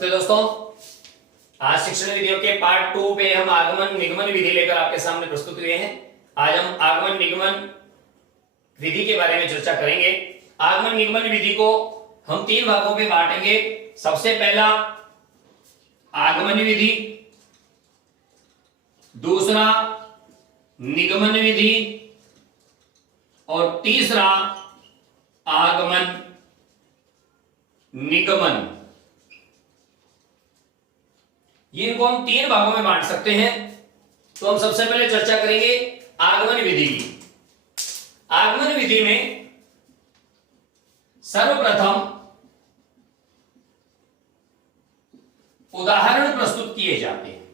नमस्ते दोस्तों, आज शिक्षण विधियों के पार्ट 2 पे हम आगमन निगमन विधि लेकर आपके सामने प्रस्तुत हुए हैं। आज हम आगमन निगमन विधि के बारे में चर्चा करेंगे। आगमन निगमन विधि को हम 3 भागों में बांटेंगे। सबसे पहला आगमन विधि, दूसरा निगमन विधि और तीसरा आगमन निगमन। इनको हम 3 भागों में बांट सकते हैं। तो हम सबसे पहले चर्चा करेंगे आगमन विधि की। आगमन विधि में सर्वप्रथम उदाहरण प्रस्तुत किए जाते हैं।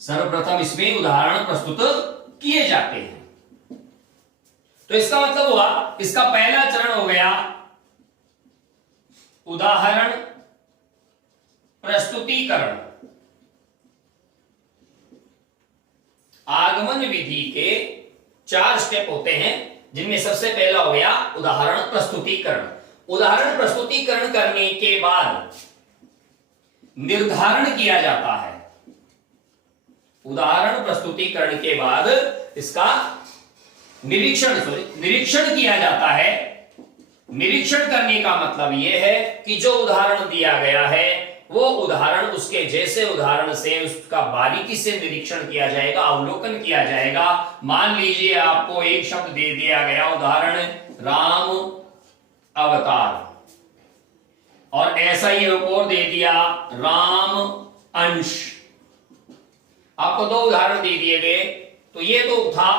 सर्वप्रथम इसमें उदाहरण प्रस्तुत किए जाते हैं। तो इसका मतलब हुआ, इसका पहला चरण हो गया उदाहरण प्रस्तुतिकरण। आगमन विधि के 4 स्टेप होते हैं, जिनमें सबसे पहला हो गया उदाहरण प्रस्तुतिकरण। उदाहरण प्रस्तुतिकरण करने के बाद निर्धारण किया जाता है। उदाहरण प्रस्तुतिकरण के बाद इसका निरीक्षण किया जाता है। निरीक्षण करने का मतलब यह है कि जो उदाहरण दिया गया है वो उदाहरण, उसके जैसे उदाहरण से उसका बारीकी से निरीक्षण किया जाएगा, अवलोकन किया जाएगा। मान लीजिए आपको एक शब्द दे दिया गया, उदाहरण राम अवतार, और ऐसा ही एक और दे दिया राम अंश। आपको 2 उदाहरण दे दिए गए। तो ये तो था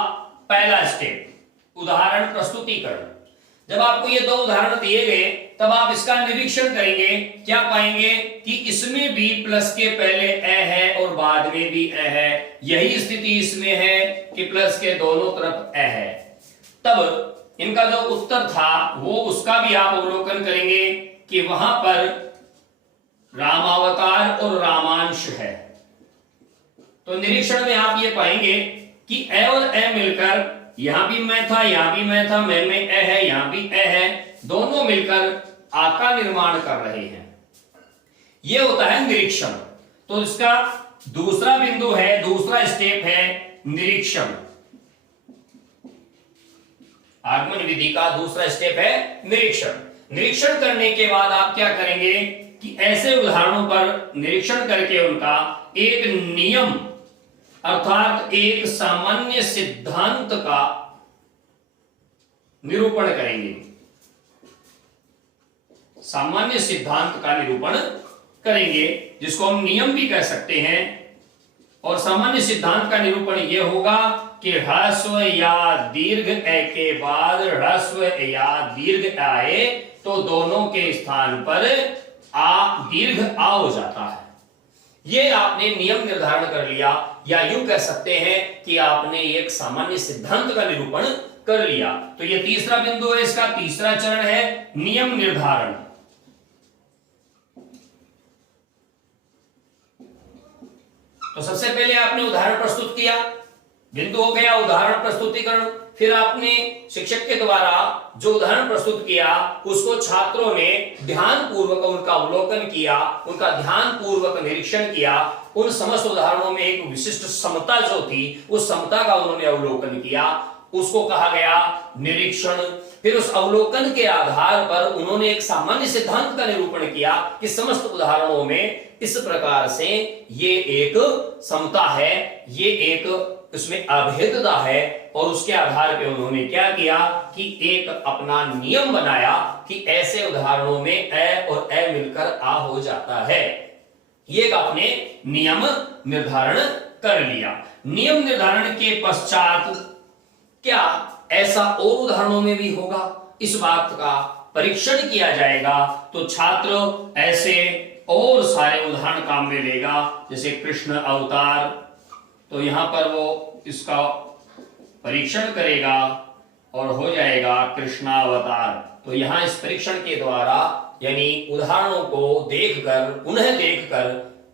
पहला स्टेप, उदाहरण प्रस्तुतिकरण। जब आपको ये 2 उदाहरण दिए गए तब आप इसका निरीक्षण करेंगे। क्या पाएंगे कि इसमें भी प्लस के पहले ए है और बाद में भी ए है। यही स्थिति इसमें है कि प्लस के दोनों तरफ ए है। तब इनका जो उत्तर था वो उसका भी आप अवलोकन करेंगे कि वहां पर रामावतार और रामांश है। तो निरीक्षण में आप ये पाएंगे कि ए और ए मिलकर, यहां भी मैं था, यहां भी मैं था, मैं में ए है, यहां भी ए है, दोनों मिलकर आ का निर्माण कर रहे हैं। यह होता है निरीक्षण। तो इसका दूसरा बिंदु है, दूसरा स्टेप है निरीक्षण। आगमन विधि का दूसरा स्टेप है निरीक्षण। निरीक्षण करने के बाद आप क्या करेंगे कि ऐसे उदाहरणों पर निरीक्षण करके उनका एक नियम अर्थात एक सामान्य सिद्धांत का निरूपण करेंगे। सामान्य सिद्धांत का निरूपण करेंगे, जिसको हम नियम भी कह सकते हैं। और सामान्य सिद्धांत का निरूपण यह होगा कि ह्रस्व या दीर्घ ए के बाद ह्रस्व या दीर्घ आए तो दोनों के स्थान पर दीर्घ आ हो जाता है। ये आपने नियम निर्धारण कर लिया, या यूं कह सकते हैं कि आपने एक सामान्य सिद्धांत का निरूपण कर लिया। तो ये तीसरा बिंदु है, इसका तीसरा चरण है नियम निर्धारण। तो सबसे पहले आपने उदाहरण प्रस्तुत किया, बिंदु हो गया उदाहरण प्रस्तुतिकरण। फिर आपने शिक्षक के द्वारा जो उदाहरण प्रस्तुत किया उसको छात्रों ने ध्यान पूर्वक उनका अवलोकन किया, उनका ध्यान पूर्वक निरीक्षण किया। उन समस्त उदाहरणों में एक विशिष्ट समता जो थी, उस समता का उन्होंने अवलोकन किया, उसको कहा गया निरीक्षण। फिर उस अवलोकन के आधार पर उन्होंने एक सामान्य सिद्धांत का निरूपण किया कि समस्त उदाहरणों में इस प्रकार से ये एक समता है, ये एक उसमें अभेदता है। और उसके आधार पे उन्होंने क्या किया कि एक अपना नियम बनाया कि ऐसे उदाहरणों में ए और ए मिलकर आ हो जाता है। ये एक आपने नियम निर्धारण कर लिया। नियम निर्धारण के पश्चात क्या ऐसा और उदाहरणों में भी होगा, इस बात का परीक्षण किया जाएगा। तो छात्र ऐसे और सारे उदाहरण काम में लेगा, जैसे कृष्ण अवतार। तो यहां पर वो इसका परीक्षण करेगा और हो जाएगा कृष्णावतार। तो यहां इस परीक्षण के द्वारा, यानी उदाहरणों को देखकर, उन्हें देखकर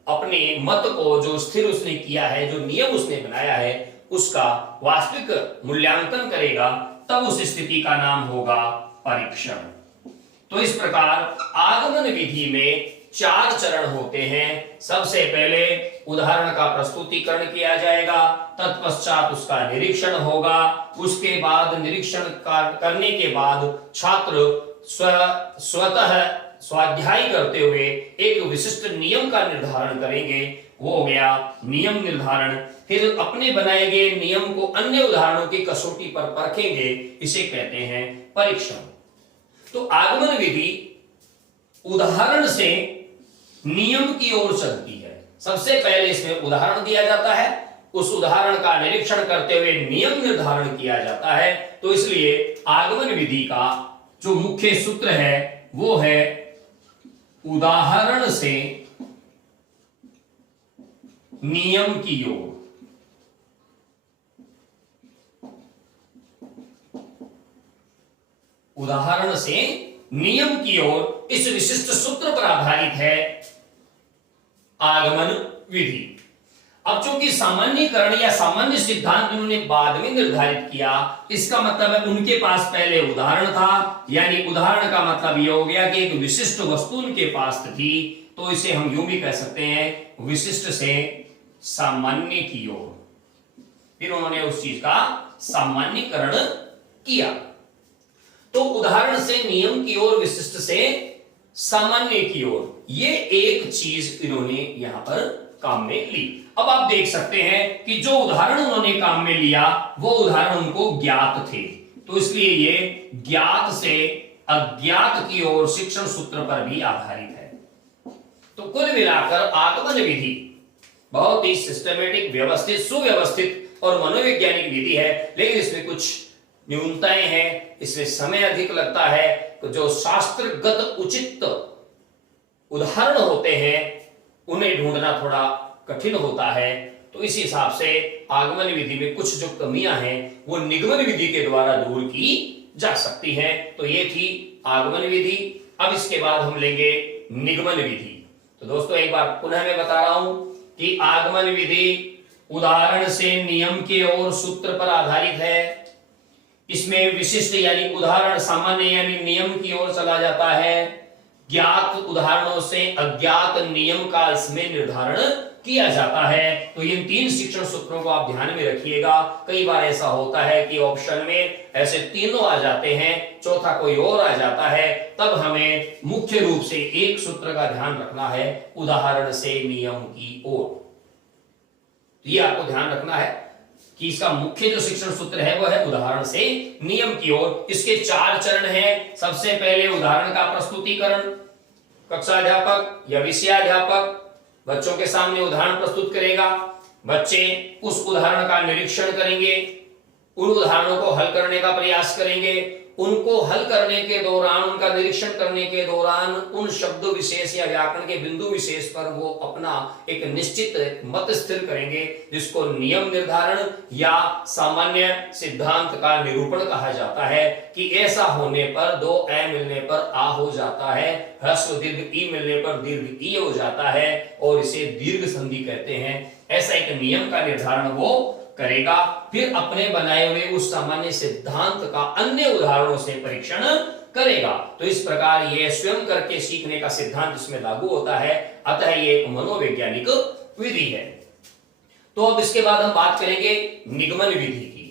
अपने मत को जो स्थिर उसने किया है, जो नियम उसने बनाया है, उसका वास्तविक मूल्यांकन करेगा तब उस स्थिति का नाम होगा परीक्षण। तो इस प्रकार आगमन विधि में 4 चरण होते हैं। सबसे पहले उदाहरण का प्रस्तुतिकरण किया जाएगा, तत्पश्चात उसका निरीक्षण होगा, उसके बाद निरीक्षण करने के बाद छात्र स्वतः स्वाध्याय करते हुए एक विशिष्ट नियम का निर्धारण करेंगे, वो हो गया नियम निर्धारण। फिर अपने बनाए गए नियम को अन्य उदाहरणों की कसौटी पर परखेंगे, इसे कहते हैं परीक्षण। तो आगमन विधि उदाहरण से नियम की ओर चलती है। सबसे पहले इसमें उदाहरण दिया जाता है, उस उदाहरण का निरीक्षण करते हुए नियम निर्धारण किया जाता है। तो इसलिए आगमन विधि का जो मुख्य सूत्र है वो है उदाहरण से नियम की ओर। उदाहरण से नियम की ओर इस विशिष्ट सूत्र पर आधारित है आगमन विधि। अब चूंकि सामान्यीकरण या सामान्य सिद्धांत उन्होंने बाद में निर्धारित किया, इसका मतलब है उनके पास पहले उदाहरण था, यानी उदाहरण का मतलब यह हो गया कि एक विशिष्ट वस्तु उनके पास थी, तो इसे हम यूं भी कह सकते हैं विशिष्ट से सामान्य की ओर। फिर उन्होंने उस चीज का सामान्यीकरण किया। तो उदाहरण से नियम की ओर, विशिष्ट से सामान्य की ओर, ये एक चीज इन्होंने यहां पर काम में ली। अब आप देख सकते हैं कि जो उदाहरण उन्होंने काम में लिया वो उदाहरण उनको ज्ञात थे, तो इसलिए ये ज्ञात से अज्ञात की ओर शिक्षण सूत्र पर भी आधारित है। तो कुल मिलाकर आगमन विधि बहुत ही सिस्टमेटिक, व्यवस्थित, सुव्यवस्थित और मनोवैज्ञानिक विधि है, लेकिन इसमें कुछ न्यूनताएं हैं, इसमें समय अधिक लगता है। तो जो शास्त्रगत उचित उदाहरण होते हैं उन्हें ढूंढना थोड़ा कठिन होता है। तो इस हिसाब से आगमन विधि में कुछ जो कमियां हैं वो निगमन विधि के द्वारा दूर की जा सकती हैं। तो ये थी आगमन विधि। अब इसके बाद हम लेंगे निगमन विधि। तो दोस्तों एक बार पुनः मैं बता रहा हूं कि आगमन विधि उदाहरण से नियम के और सूत्र पर आधारित है। इसमें विशिष्ट यानी उदाहरण सामान्य यानी नियम की ओर चला जाता है। ज्ञात उदाहरणों से अज्ञात नियम का इसमें निर्धारण किया जाता है। तो इन 3 शिक्षण सूत्रों को आप ध्यान में रखिएगा। कई बार ऐसा होता है कि ऑप्शन में ऐसे तीनों आ जाते हैं, चौथा कोई और आ जाता है, तब हमें मुख्य रूप से एक सूत्र का ध्यान रखना है, उदाहरण से नियम की ओर। ये आपको ध्यान रखना है कि इसका मुख्य जो शिक्षण सूत्र है वो है उदाहरण से नियम की ओर। इसके 4 चरण हैं। सबसे पहले उदाहरण का प्रस्तुतिकरण, कक्षाध्यापक या विषयाध्यापक बच्चों के सामने उदाहरण प्रस्तुत करेगा, बच्चे उस उदाहरण का निरीक्षण करेंगे, उन उदाहरणों को हल करने का प्रयास करेंगे। उनको हल करने के दौरान, उनका निरीक्षण करने के दौरान उन शब्द विशेष या व्याकरण के बिंदु विशेष पर वो अपना एक निश्चित मत स्थिर करेंगे, जिसको नियम निर्धारण या सामान्य सिद्धांत का निरूपण कहा जाता है कि ऐसा होने पर 2 ए मिलने पर आ हो जाता है, ह्रस्व दीर्घ ई मिलने पर दीर्घ ई हो जाता है और इसे दीर्घ संधि कहते हैं। ऐसा एक नियम का निर्धारण वो करेगा। फिर अपने बनाए हुए उस सामान्य सिद्धांत का अन्य उदाहरणों से परीक्षण करेगा। तो इस प्रकार यह स्वयं करके सीखने का सिद्धांत इसमें लागू होता है। अतः यह एक मनोवैज्ञानिक विधि है। तो अब इसके बाद हम बात करेंगे निगमन विधि की।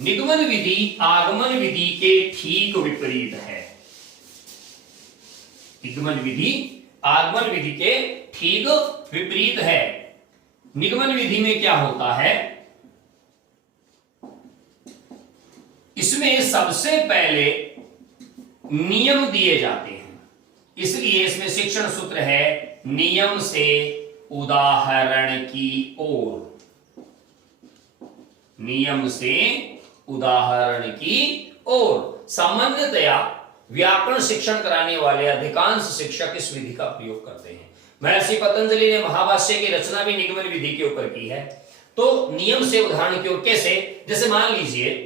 निगमन विधि आगमन विधि के ठीक विपरीत है। निगमन विधि आगमन विधि के ठीक विपरीत है। निगमन विधि में क्या होता है, इसमें सबसे पहले नियम दिए जाते हैं, इसलिए इसमें शिक्षण सूत्र है नियम से उदाहरण की ओर। नियम से उदाहरण की ओर। सामान्यतया व्याकरण शिक्षण कराने वाले अधिकांश शिक्षक इस विधि का प्रयोग करते हैं। महर्षि पतंजलि ने महाभाष्य की रचना भी निगमन विधि के ऊपर की है। तो नियम से उदाहरण की ओर कैसे, जैसे मान लीजिए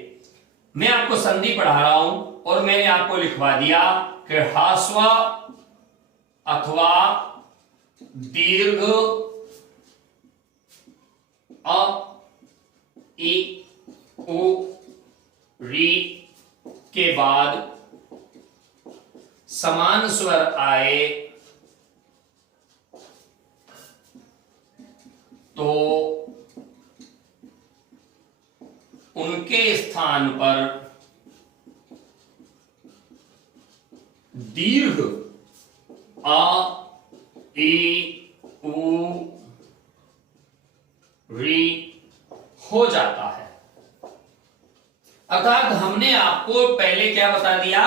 मैं आपको संधि पढ़ा रहा हूं और मैंने आपको लिखवा दिया कि ह्रस्व अथवा दीर्घ अ इ उ री के बाद समान स्वर आए तो उनके स्थान पर दीर्घ आ, ई, उ, री हो जाता है। अर्थात हमने आपको पहले क्या बता दिया,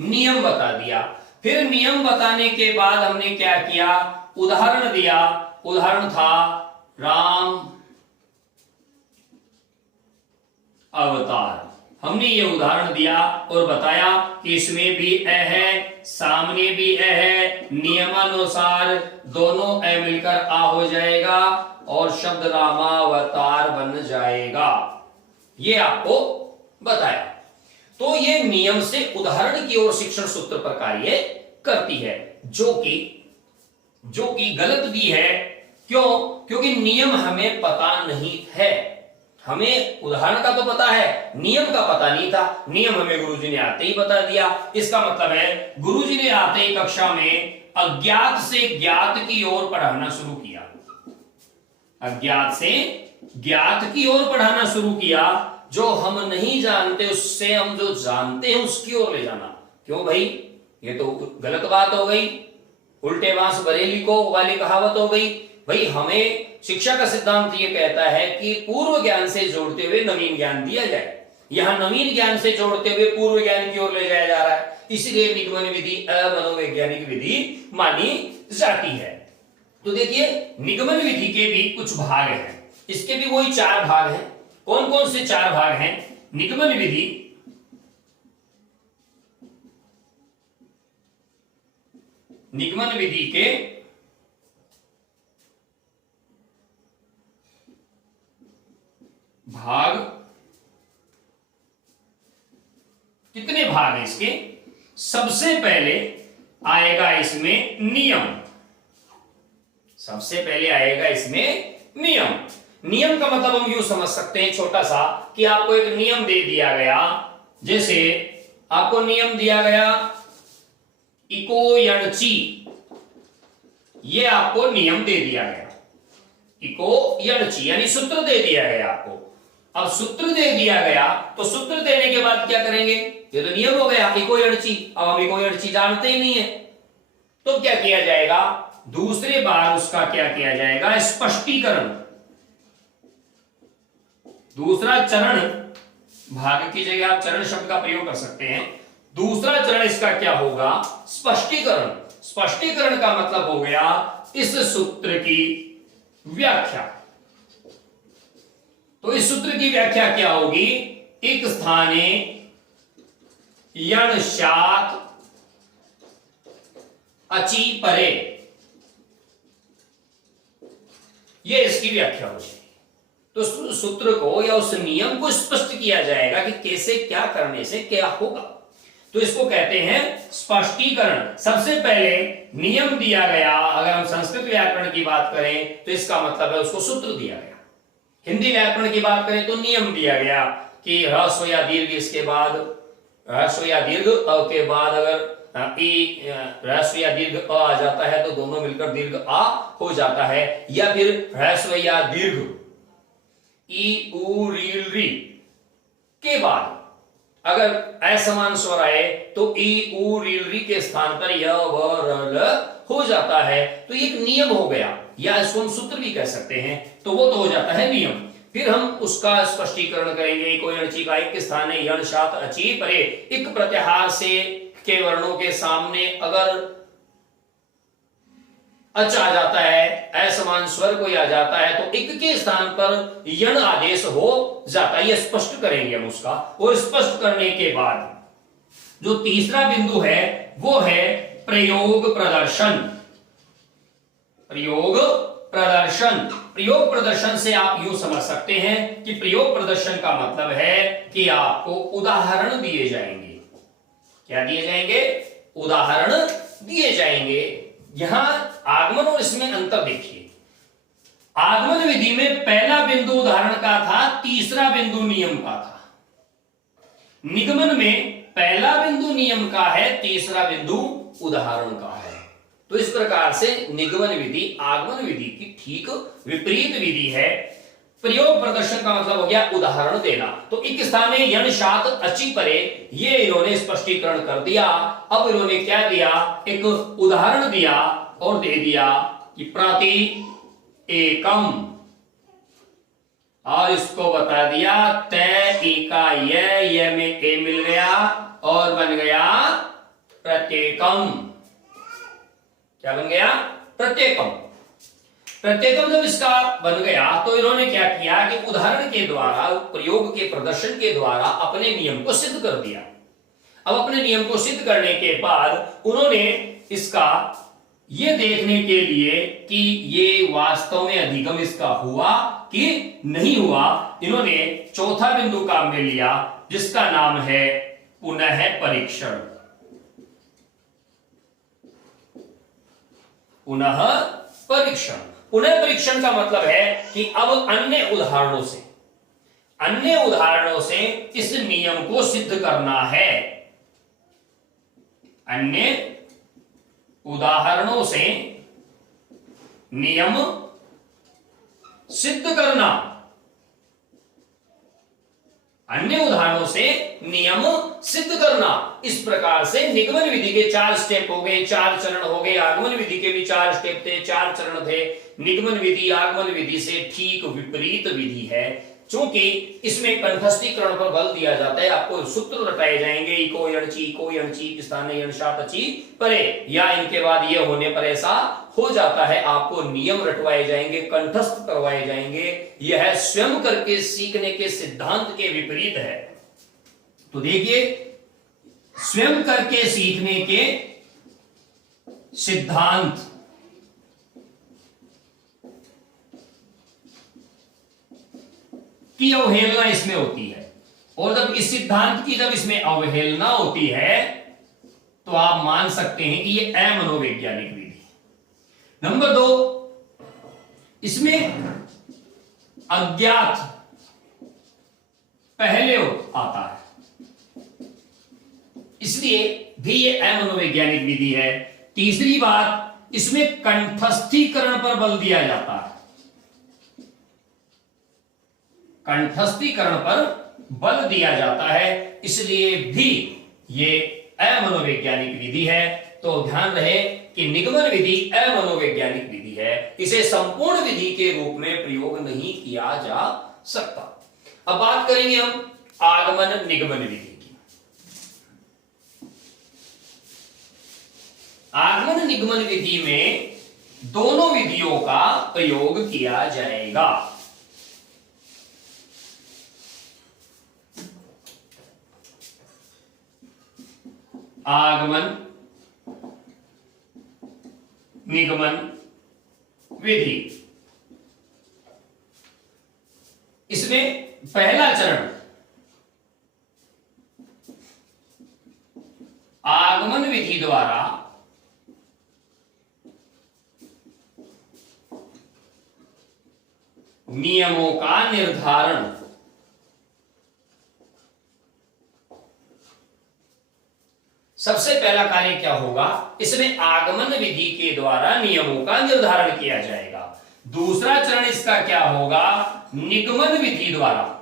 नियम बता दिया। फिर नियम बताने के बाद हमने क्या किया, उदाहरण दिया। उदाहरण था राम अवतार। हमने ये उदाहरण दिया और बताया कि इसमें भी अ है, सामने भी अ है, नियमानुसार दोनों अ मिलकर आ हो जाएगा और शब्द रामावतार बन जाएगा। ये आपको बताया। तो ये नियम से उदाहरण की ओर शिक्षण सूत्र पर कार्य करती है, जो कि गलत भी है। क्यों? क्योंकि नियम हमें पता नहीं है। हमें उदाहरण का तो पता है, नियम का पता नहीं था। नियम हमें गुरुजी ने आते ही बता दिया। इसका मतलब है गुरुजी ने आते ही कक्षा में अज्ञात से ज्ञात की ओर पढ़ाना शुरू किया। अज्ञात से ज्ञात की ओर पढ़ाना शुरू किया। जो हम नहीं जानते उससे हम जो जानते हैं उसकी ओर ले जाना। क्यों भाई? ये तो गलत बात हो गई, उल्टे बांस बरेली को वाली कहावत हो गई। भाई हमें शिक्षा का सिद्धांत ये कहता है कि पूर्व ज्ञान से जोड़ते हुए नवीन ज्ञान दिया जाए। यहां नवीन ज्ञान से जोड़ते हुए पूर्व ज्ञान की ओर ले जाया जा रहा है। इसलिए निगमन विधि अमनोवैज्ञानिक विधि मानी जाती है। तो देखिए, निगमन विधि के भी कुछ भाग हैं। इसके भी वही 4 भाग हैं। कौन कौन से 4 भाग हैं? निगमन विधि, निगमन विधि के भाग, कितने भाग हैं इसके? सबसे पहले आएगा इसमें नियम। सबसे पहले आएगा इसमें नियम। नियम का मतलब हम यूं समझ सकते हैं छोटा सा, कि आपको एक नियम दे दिया गया। जैसे आपको नियम दिया गया इको यणची, ये आपको नियम दे दिया गया। इको यणची यानी सूत्र दे दिया गया आपको। अब सूत्र दे दिया गया तो सूत्र देने के बाद क्या करेंगे? ये तो नियम हो गया इको यणची। अब हम इको यणची जानते ही नहीं है, तो क्या किया जाएगा? दूसरे बार उसका क्या किया जाएगा? स्पष्टीकरण। दूसरा चरण, भाग की जगह आप चरण शब्द का प्रयोग कर सकते हैं। दूसरा चरण इसका क्या होगा? स्पष्टीकरण। स्पष्टीकरण का मतलब हो गया इस सूत्र की व्याख्या। तो इस सूत्र की व्याख्या क्या होगी? एक स्थाने यणशात अची परे, ये इसकी व्याख्या होगी। तो सूत्र को या उस नियम को स्पष्ट किया जाएगा कि कैसे क्या करने से क्या होगा। तो इसको कहते हैं स्पष्टीकरण। सबसे पहले नियम दिया गया। अगर हम संस्कृत व्याकरण की बात करें तो इसका मतलब है उसको सूत्र दिया गया। हिंदी व्याकरण की बात करें तो नियम दिया गया कि ह्रस्व या दीर्घ, इसके बाद ह्रस्व या दीर्घ के बाद अगर ह्रस्व या दीर्घ अ आ जाता है तो दोनों मिलकर दीर्घ आ हो जाता है। या फिर ह्रस्व या दीर्घ ई उ रील री के बाद अगर असमान स्वर आए तो ई उ रील री के स्थान पर य व र ल हो जाता है। तो एक नियम हो गया, या इसको हम सूत्र भी कह सकते हैं। तो वो तो हो जाता है नियम। फिर हम उसका स्पष्टीकरण करेंगे। कोई अणची का एक स्थान है यण शात अची परे, एक प्रत्याहार से के वर्णों के सामने अगर अच आ जाता है, असमान स्वर कोई आ जाता है तो एक के स्थान पर यण आदेश हो जाता है। ये स्पष्ट करेंगे हम उसका। और स्पष्ट करने के बाद जो तीसरा बिंदु है वो है प्रयोग प्रदर्शन। प्रयोग प्रदर्शन, प्रयोग प्रदर्शन से आप यूं समझ सकते हैं कि प्रयोग प्रदर्शन का मतलब है कि आपको उदाहरण दिए जाएंगे। क्या दिए जाएंगे? उदाहरण दिए जाएंगे। यहां आगमन और इसमें अंतर देखिए। आगमन विधि में पहला बिंदु उदाहरण का था, तीसरा बिंदु नियम का था। निगमन में पहला बिंदु नियम का है, तीसरा बिंदु उदाहरण का है। तो इस प्रकार से निगमन विधि आगमन विधि की ठीक विपरीत विधि है। प्रयोग प्रदर्शन का मतलब हो गया उदाहरण देना। तो एक स्थाने यन शात अचि परे, ये इन्होंने स्पष्टीकरण कर दिया। अब इन्होंने क्या दिया, एक उदाहरण दिया और दे दिया कि प्रति एकम, और इसको बता दिया तय इकाई, ये में ए मिल गया और बन गया प्रत्येकम। क्या बन गया, प्रत्येकम। प्रत्येकम जब इसका बन गया तो इन्होंने क्या किया कि उदाहरण के द्वारा, प्रयोग के प्रदर्शन के द्वारा अपने नियम को सिद्ध कर दिया। अब अपने नियम को सिद्ध करने के बाद उन्होंने इसका ये देखने के लिए कि ये वास्तव में अधिगम इसका हुआ कि नहीं हुआ, इन्होंने चौथा बिंदु काम में लिया जिसका नाम है पुनः परीक्षण। पुनः परीक्षण। पुनः परीक्षण का मतलब है कि अब अन्य उदाहरणों से इस नियम को सिद्ध करना है। अन्य उदाहरणों से नियम सिद्ध करना, अन्य उदाहरणों से नियम सिद्ध करना। इस प्रकार से निगमन विधि के 4 स्टेप हो गए, 4 चरण हो गए। आगमन विधि के भी 4 स्टेप थे, 4 चरण थे। निगमन विधि आगमन विधि से ठीक विपरीत विधि है, क्योंकि इसमें कंठस्थीकरण पर बल दिया जाता है। आपको सूत्र रटाए जाएंगे, इको यणची, इको यणची, स्थाने यणशातची परे, या इनके बाद ये होने पर ऐसा हो जाता है। आपको नियम रटवाए जाएंगे, कंठस्थ करवाए जाएंगे। यह स्वयं करके सीखने के सिद्धांत के विपरीत है। तो देखिए, स्वयं करके सीखने के सिद्धांत की अवहेलना इसमें होती है, और जब इस सिद्धांत की जब इसमें अवहेलना होती है तो आप मान सकते हैं कि ये अमनोवैज्ञानिक विधि। नंबर 2, इसमें अज्ञात पहले आता है, इसलिए भी ये अमनोवैज्ञानिक विधि है। तीसरी बात, इसमें कंठस्थीकरण पर बल दिया जाता है। कंठस्थीकरण पर बल दिया जाता है, इसलिए भी ये अमनोवैज्ञानिक विधि है। तो ध्यान रहे कि निगमन विधि अमनोवैज्ञानिक विधि है, इसे संपूर्ण विधि के रूप में प्रयोग नहीं किया जा सकता। अब बात करेंगे हम आगमन निगमन विधि की। आगमन निगमन विधि में दोनों विधियों का प्रयोग किया जाएगा। आगमन निगमन विधि, इसमें पहला चरण आगमन विधि द्वारा नियमों का निर्धारण। सबसे पहला कार्य क्या होगा, इसमें आगमन विधि के द्वारा नियमों का निर्धारण किया जाएगा। दूसरा चरण इसका क्या होगा, निगमन विधि द्वारा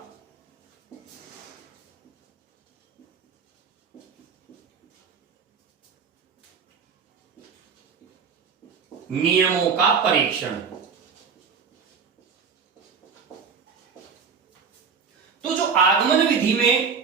नियमों का परीक्षण। तो जो आगमन विधि में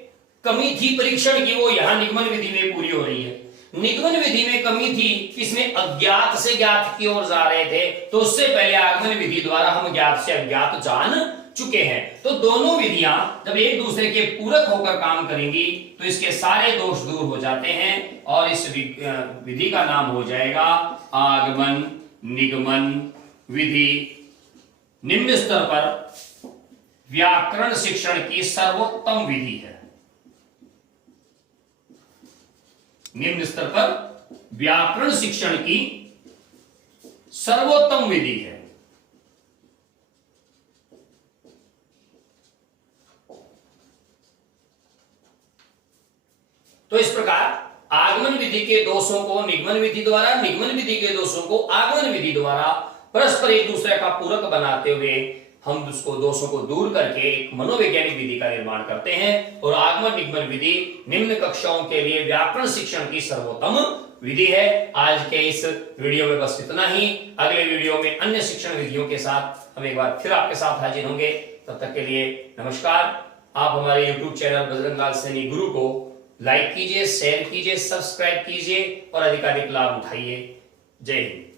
कमी थी परीक्षण की, वो यहां निगमन विधि में पूरी हो रही है। निगमन विधि में कमी थी, इसमें अज्ञात से ज्ञात की ओर जा रहे थे, तो उससे पहले आगमन विधि द्वारा हम ज्ञात से अज्ञात जान चुके हैं। तो दोनों विधियां जब एक दूसरे के पूरक होकर काम करेंगी तो इसके सारे दोष दूर हो जाते हैं, और इस विधि का नाम हो जाएगा आगमन निगमन विधि। निम्न स्तर पर व्याकरण शिक्षण की सर्वोत्तम विधि है। निम्न स्तर पर व्याकरण शिक्षण की सर्वोत्तम विधि है। तो इस प्रकार आगमन विधि के दोषों को निगमन विधि द्वारा, निगमन विधि के दोषों को आगमन विधि द्वारा परस्पर एक दूसरे का पूरक बनाते हुए हम उसको दोषों को दूर करके एक मनोवैज्ञानिक विधि का निर्माण करते हैं। और आगमन निगमन विधि निम्न कक्षाओं के लिए व्याकरण शिक्षण की सर्वोत्तम विधि है। आज के इस वीडियो में बस इतना ही। अगले वीडियो में अन्य शिक्षण विधियों के साथ हम एक बार फिर आपके साथ हाजिर होंगे। तब तक के लिए नमस्कार। आप हमारे YouTube चैनल बजरंग लाल सैनी गुरु को लाइक कीजिए, शेयर कीजिए, सब्सक्राइब कीजिए और अधिकाधिक लाभ उठाइए। जय हिंद।